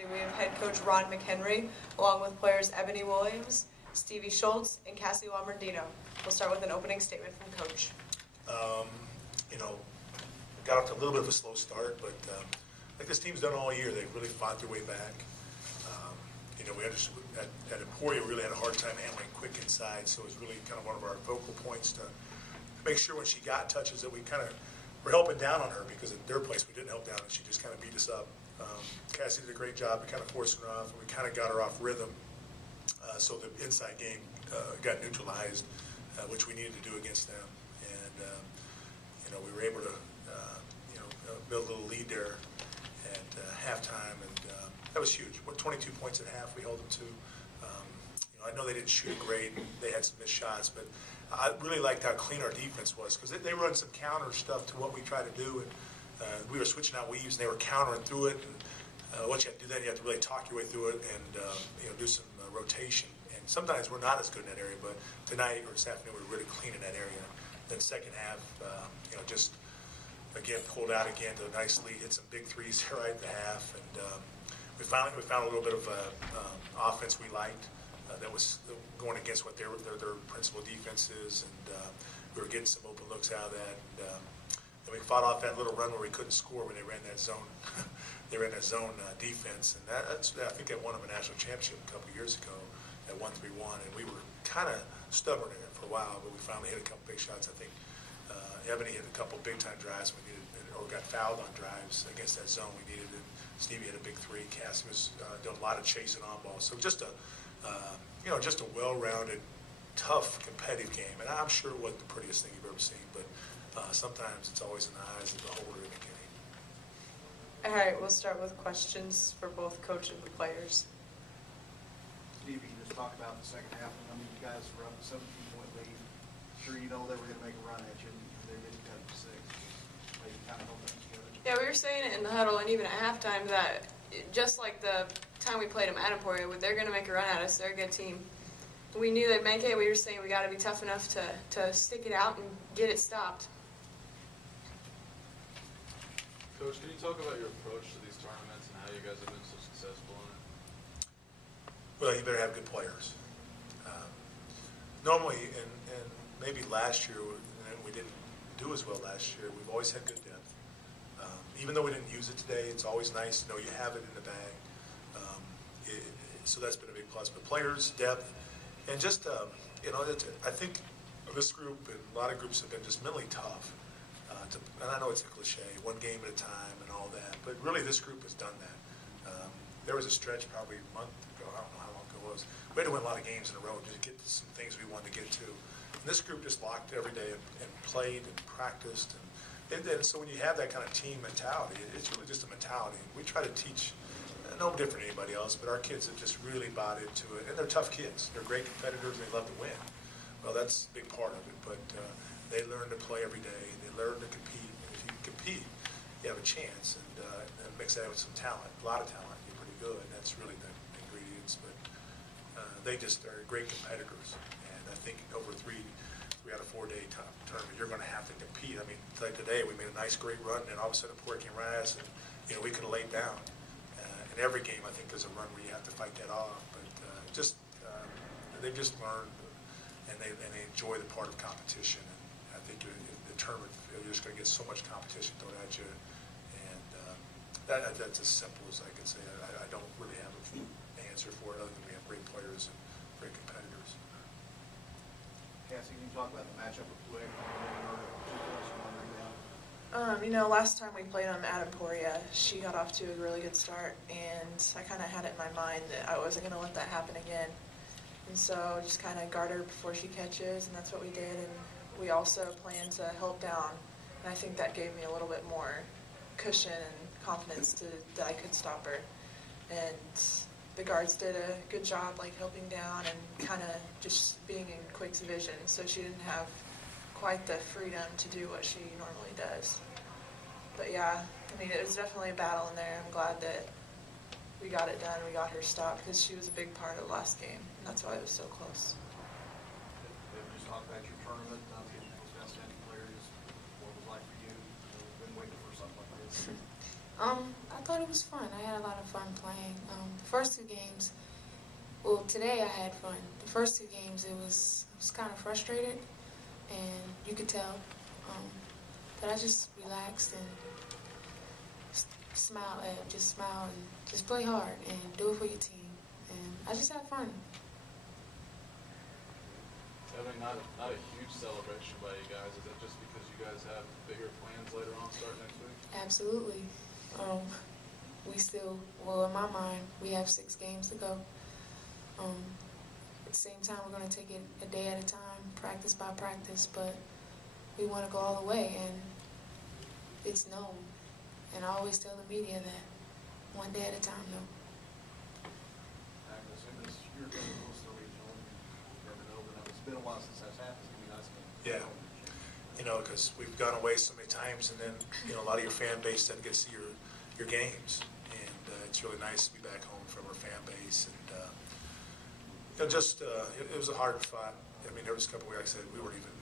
University, we have head coach Ron McHenry, along with players Ebonie Williams, Stevi Schultz, and Cassie Lombardino. We'll start with an opening statement from Coach. Got off to a little bit of a slow start, but like this team's done all year, they've really fought their way back. We understood at Emporia, we really had a hard time handling quick inside, so it was really kind of one of our focal points to make sure when she got touches that we kind of were helping down on her, because at their place we didn't help down and she just kind of beat us up. Cassie did a great job of kind of forcing her off, and we kind of got her off rhythm, so the inside game got neutralized, which we needed to do against them. And we were able to build a little lead there at halftime, and that was huge. We're 22 points at half we held them to. I know they didn't shoot great. They had some missed shots, but I really liked how clean our defense was, because they run some counter stuff to what we try to do, and we were switching out weaves, and they were countering through it. And once you have to do that, you have to really talk your way through it and do some rotation. And sometimes we're not as good in that area, but tonight or this afternoon we were really clean in that area. Then second half, just again pulled out again to a nice lead, hit some big threes right at the half, and we found a little bit of offense we liked that was going against what their principal defense is, and we were getting some open looks out of that. And we fought off that little run where we couldn't score when they ran that zone. They ran that zone defense, and I think they won them a national championship a couple of years ago at 1-3-1, and we were kind of stubborn in it for a while, but we finally hit a couple big shots. I think Ebonie hit a couple big-time drives we needed, or got fouled on drives against that zone we needed, and Stevi had a big three. Cassie was doing a lot of chasing on balls. So just a well-rounded, tough, competitive game. And I'm sure it wasn't the prettiest thing you've ever seen, but sometimes it's always in the eyes of the beholder in the game. All right, we'll start with questions for both coach and the players. Steve, you just talked about the second half. I mean, you guys were up a 17-point lead. Sure, you know they were going to make a run at you, and they didn't cut it to 6. Maybe kind of hold that together. Yeah, we were saying it in the huddle and even at halftime that just like the time we played them at Emporia, they're going to make a run at us. They're a good team. We knew they'd make it. We were saying we got to be tough enough to stick it out and get it stopped. Coach, can you talk about your approach to these tournaments and how you guys have been so successful in it? Well, you better have good players. Normally, and maybe last year, we didn't do as well last year, we've always had good depth. Even though we didn't use it today, it's always nice to know you have it in the bag. So that's been a big plus. But players, depth, and just, I think this group and a lot of groups have been just mentally tough. And I know it's a cliche, one game at a time and all that, but really this group has done that. There was a stretch probably a month ago, I don't know how long ago it was. We had to win a lot of games in a row to get to some things we wanted to get to. And this group just locked every day and played and practiced. And so when you have that kind of team mentality, it's really just a mentality. We try to teach, no different than anybody else, but our kids have just really bought into it. And they're tough kids. They're great competitors. They love to win. Well, that's a big part of it. But they learn to play every day. They learn to compete. And if you can compete, you have a chance. And mix that with some talent, a lot of talent, you're pretty good. That's really the ingredients. But they just are great competitors. And I think over three out of 4 day tournament, you're going to have to compete. I mean, like today, we made a nice, great run, and all of a sudden, Emporia came right at us, and we could have laid down. In every game, I think there's a run where you have to fight that off. But they've just learned, and they enjoy the part of competition. And I think the tournament, you're just going to get so much competition thrown at you, and that's as simple as I can say. I don't really have an answer for it other than we have great players and great competitors. Cassie, can you talk about the matchup with Quick? Last time we played them at Emporia, she got off to a really good start, and I kind of had it in my mind that I wasn't going to let that happen again. And so just kind of guard her before she catches, and that's what we did. And we also planned to help down, and I think that gave me a little bit more cushion and confidence that I could stop her. And the guards did a good job helping down and kind of just being in Quick's vision, so she didn't have quite the freedom to do what she normally does. But yeah, it was definitely a battle in there. I'm glad that we got it done. We got her stopped because she was a big part of the last game, and that's why it was so close. Just talk about your tournament, those outstanding players, what it was like for you. Been waiting for something like this. I thought it was fun. I had a lot of fun playing. The first 2 games, well, today I had fun. The first 2 games, I was kind of frustrated, and you could tell. But I just relaxed and smile and just play hard and do it for your team. And I just had fun. Having not a huge celebration by you guys, is that just because you guys have bigger plans later on starting next week? Absolutely. We still, well, in my mind, we have 6 games to go. At the same time, we're going to take it a day at a time, practice by practice, but we want to go all the way, and it's known. And I always tell the media that one day at a time, though. As soon as you're going to Coastal Regional, you never know, but it's been a while since that's happened. It's going to be nice to Yeah. You know, because we've gone away so many times, and then, you know, a lot of your fan base doesn't get to see your games. And it's really nice to be back home from our fan base. And, you know, just, it was a hard fought. I mean, there was a couple weeks, like I said, we weren't even,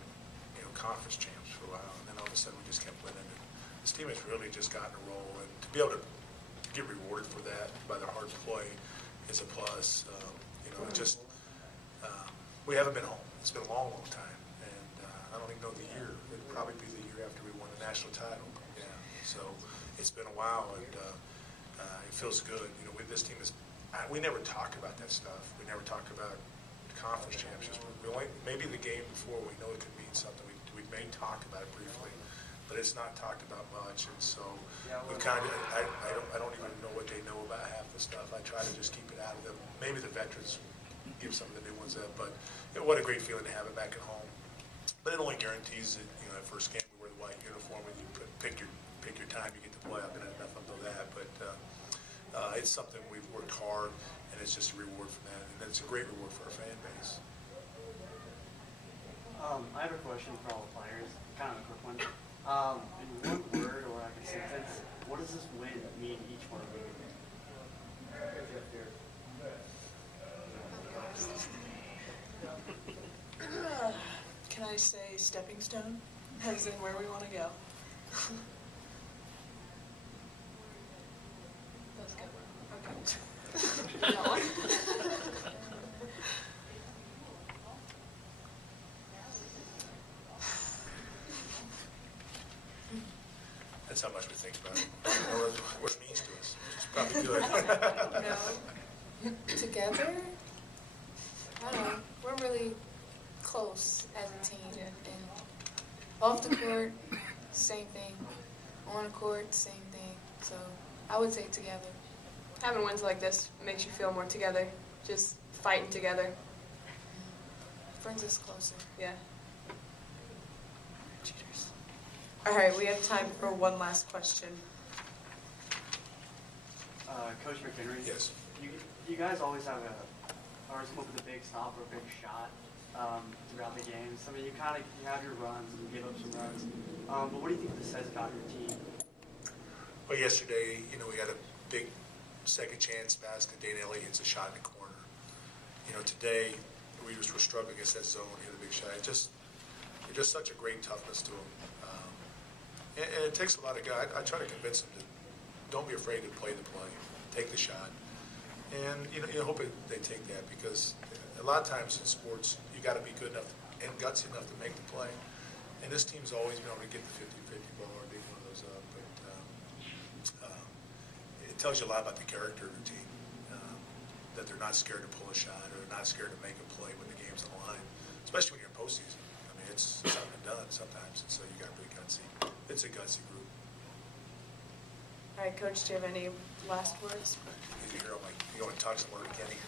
you know, conference champs for a while. And then all of a sudden we just kept winning. And this team has really just gotten a roll. And to be able to get rewarded for that by their hard play is a plus. You know, it just, we haven't been home. It's been a long, long time. I don't even know the year. It'd probably be the year after we won the national title. Yeah. So it's been a while, and it feels good. You know, this team is. We never talk about that stuff. We never talk about conference championships. We only, maybe the game before we know it could mean something. We may talk about it briefly, but it's not talked about much. And so we kind of. I don't even know what they know about half the stuff. I try to just keep it out of them. Maybe the veterans give some of the new ones up, but you know, what a great feeling to have it back at home. But it only guarantees that, you know, that first game we wear the white uniform and you pick your time you get to play. I've been enough of that, but it's something we've worked hard, and it's just a reward for that, and it's a great reward for our fan base. I have a question for all the players, kind of a quick one. In one word or like a sentence, what does this win mean to each one of you? Can I say stepping stone, as in where we want to go? That's good. Okay. That one. That's how much we think about it. Or what it means to us. It's probably good. No. Together, I don't know. We're really close as a team. Yeah. And off the court, same thing. On the court, same thing. So I would say together. Having wins like this makes you feel more together, just fighting together. Brings us closer. Yeah. Cheaters. All right, we have time for one last question. Coach McHenry. Yes. You guys always have always come up with a big stop or a big shot throughout the games. I mean, you have your runs and you give up some runs. But what do you think this says about your team? Well, yesterday, you know, we had a big second chance basket. Dane Ellie hits a shot in the corner. You know, today we were struggling against that zone, hit a big shot. There's just such a great toughness to them. And it takes a lot of guys. I try to convince them to don't be afraid to play the play, take the shot. And, you know, you hope they take that, because a lot of times in sports, you got to be good enough and gutsy enough to make the play. And this team's always been able to get the 50-50 ball or beat one of those up. But it tells you a lot about the character of the team, that they're not scared to pull a shot or they're not scared to make a play when the game's on the line, especially when you're in postseason. I mean, it's something done sometimes, and so you got to be gutsy. It's a gutsy group. All right, Coach, do you have any last words? Did you hear all my, you want to talk some more to Kenny?